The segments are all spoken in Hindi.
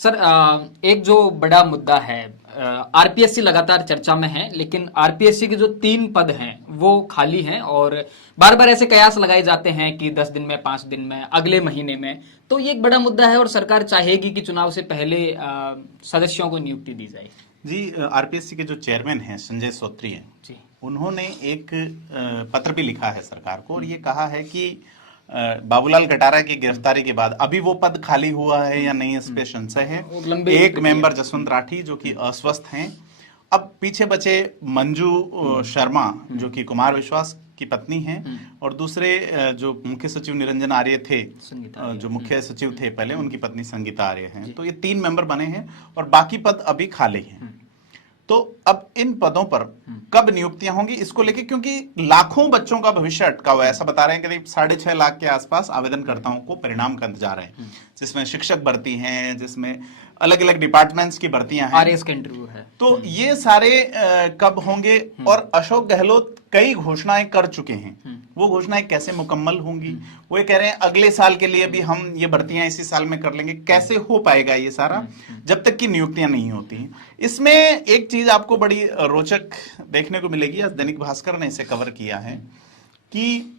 सर एक जो बड़ा मुद्दा है, आरपीएससी लगातार चर्चा में है, लेकिन आरपीएससी के जो 3 पद हैं वो खाली हैं और बार बार ऐसे कयास लगाए जाते हैं कि 10 दिन में, 5 दिन में, अगले महीने में। तो ये एक बड़ा मुद्दा है और सरकार चाहेगी कि चुनाव से पहले सदस्यों को नियुक्ति दी जाए। जी, आरपीएससी के जो चेयरमैन हैं संजय सोत्री हैं जी, उन्होंने एक पत्र भी लिखा है सरकार को और ये कहा है कि बाबूलाल कटारा की गिरफ्तारी के बाद अभी वो पद खाली हुआ है या नहीं, इस पे संशय है। एक मेंबर जसवंत राठी जो कि अस्वस्थ हैं। अब पीछे बचे मंजू शर्मा जो कि कुमार विश्वास की पत्नी हैं और दूसरे जो मुख्य सचिव निरंजन आर्य थे, जो मुख्य सचिव थे पहले, उनकी पत्नी संगीता आर्य हैं। तो ये 3 मेंबर बने हैं और बाकी पद अभी खाली हैं। तो अब इन पदों पर कब नियुक्तियां होंगी इसको लेके, क्योंकि लाखों बच्चों का भविष्य अटका हुआ है। ऐसा बता रहे हैं कि 6.5 लाख के आसपास आवेदनकर्ताओं को परिणाम का इंतजार है, जिसमें शिक्षक भर्ती हैं, जिसमें अलग अलग डिपार्टमेंट्स की भर्तियां हैं, आरएस का इंटरव्यू है। तो ये सारे कब होंगे? और अशोक गहलोत कई घोषणाएं कर चुके हैं, वो घोषणाएं कैसे मुकम्मल होंगी? वो ये कह रहे हैं अगले साल के लिए भी हम ये भर्तियां इसी साल में कर लेंगे। कैसे हो पाएगा ये सारा जब तक कि नियुक्तियां नहीं होती हैं? इसमें एक चीज आपको बड़ी रोचक देखने को मिलेगी, आज दैनिक भास्कर ने इसे कवर किया है कि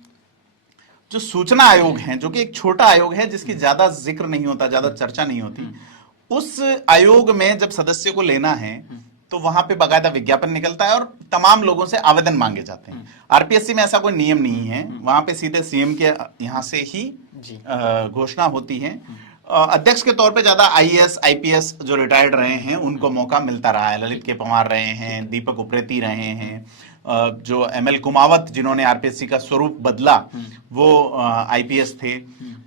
जो सूचना आयोग है, जो कि एक छोटा आयोग है जिसकी ज्यादा जिक्र नहीं होता, ज्यादा चर्चा नहीं होती, उस आयोग में जब सदस्य को लेना है तो वहां पे बाकायदा विज्ञापन निकलता है और तमाम लोगों से आवेदन मांगे जाते हैं। आरपीएससी में ऐसा कोई नियम नहीं है, वहां पे सीधे सीएम के यहां से ही घोषणा होती है। अध्यक्ष के तौर पे ज्यादा आईएएस आईपीएस जो रिटायर्ड रहे हैं उनको मौका मिलता रहा है। ललित के पंवार रहे हैं, दीपक उप्रेती रहे हैं, जो एमएल कुमावत जिन्होंने आरपीएससी का स्वरूप बदला वो आईपीएस थे।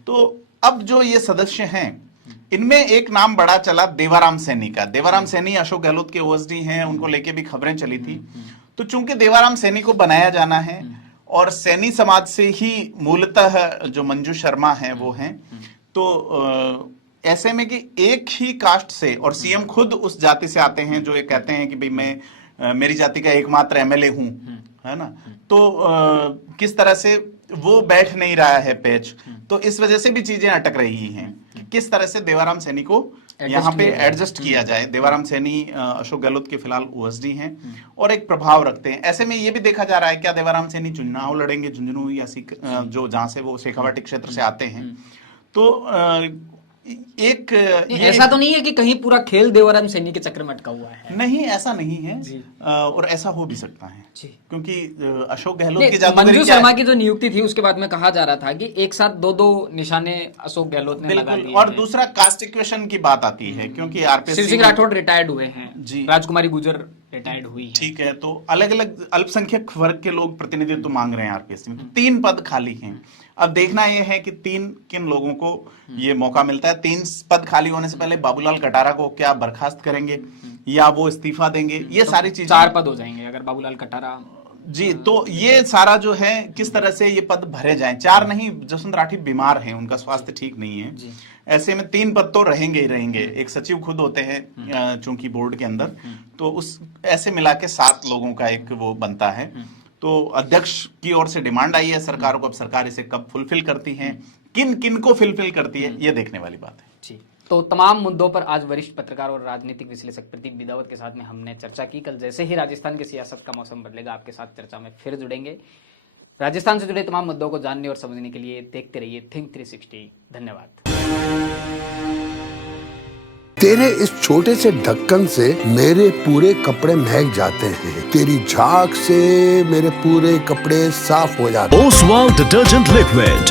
तो अब जो ये सदस्य हैं इनमें एक नाम बड़ा चला देवाराम सैनी का। देवाराम सैनी अशोक गहलोत के ओएसडी हैं, उनको लेके भी खबरें चली थी। तो चूंकि देवाराम सैनी को बनाया जाना है और सैनी समाज से ही मूलतः जो मंजू शर्मा है वो हैं, तो ऐसे में कि एक ही कास्ट से, और सीएम खुद उस जाति से आते हैं जो ये कहते हैं कि भाई मैं मेरी जाति का एकमात्र एमएलए हूं, है ना, तो किस तरह से वो बैठ नहीं रहा है पेच। तो इस वजह से भी चीजें अटक रही हैं कि किस तरह से देवाराम सैनी को यहाँ पे एडजस्ट किया जाए। देवाराम सैनी अशोक गहलोत के फिलहाल ओएसडी हैं और एक प्रभाव रखते हैं। ऐसे में ये भी देखा जा रहा है क्या देवाराम सैनी चुनाव लड़ेंगे झुंझुनू या जो जहां से वो शेखावाटी क्षेत्र से आते हैं। तो एक ऐसा तो नहीं है कि कहीं पूरा खेल देवाराम सैनी के चक्र में अटका हुआ है? नहीं, ऐसा नहीं है जी। और ऐसा हो भी सकता है जी, क्योंकि अशोक गहलोत की मंजू शर्मा की जो नियुक्ति थी उसके बाद में कहा जा रहा था कि एक साथ 2-2 निशाने अशोक गहलोत ने लगा दिए। और दूसरा कास्ट इक्वेशन की बात आती है, क्योंकि आरपीएससी शिव सिंह राठौड़ रिटायर्ड हुए हैं जी, राजकुमारी गुजर रिटायर्ड हुई है। ठीक है, तो अलग अलग अल्पसंख्यक वर्ग के लोग प्रतिनिधित्व मांग रहे हैं आरपीएससी में। तो 3 पद खाली हैं। अब देखना यह है कि किन लोगों को ये मौका मिलता है। 3 पद खाली होने से पहले बाबूलाल कटारा को क्या बर्खास्त करेंगे या वो इस्तीफा देंगे, ये तो सारी चीजें। 4 पद हो जाएंगे अगर बाबूलाल कटारा जी। तो ये सारा जो है किस तरह से ये पद भरे जाएं। 4 नहीं, जसवंत राठी बीमार हैं, उनका स्वास्थ्य ठीक नहीं है। ऐसे में 3 पद तो रहेंगे ही रहेंगे। एक सचिव खुद होते हैं चूंकि बोर्ड के अंदर, तो उस ऐसे मिला के 7 लोगों का एक वो बनता है। तो अध्यक्ष की ओर से डिमांड आई है सरकार को, अब सरकार इसे कब फुलफिल करती है, किन को फुलफिल करती है, ये देखने वाली बात है जी। तो तमाम मुद्दों पर आज वरिष्ठ पत्रकार और राजनीतिक विश्लेषक प्रदीप बिदावत के साथ में हमने चर्चा की। कल जैसे ही राजस्थान की सियासत का मौसम बदलेगा आपके साथ चर्चा में फिर जुड़ेंगे। राजस्थान से जुड़े तमाम मुद्दों को जानने और समझने के लिए देखते रहिए थिंक 360। धन्यवाद। तेरे इस छोटे से ढक्कन से मेरे पूरे कपड़े महक जाते हैं। तेरी झाग से मेरे पूरे कपड़े साफ हो जाते हैं। Oswal detergent liquid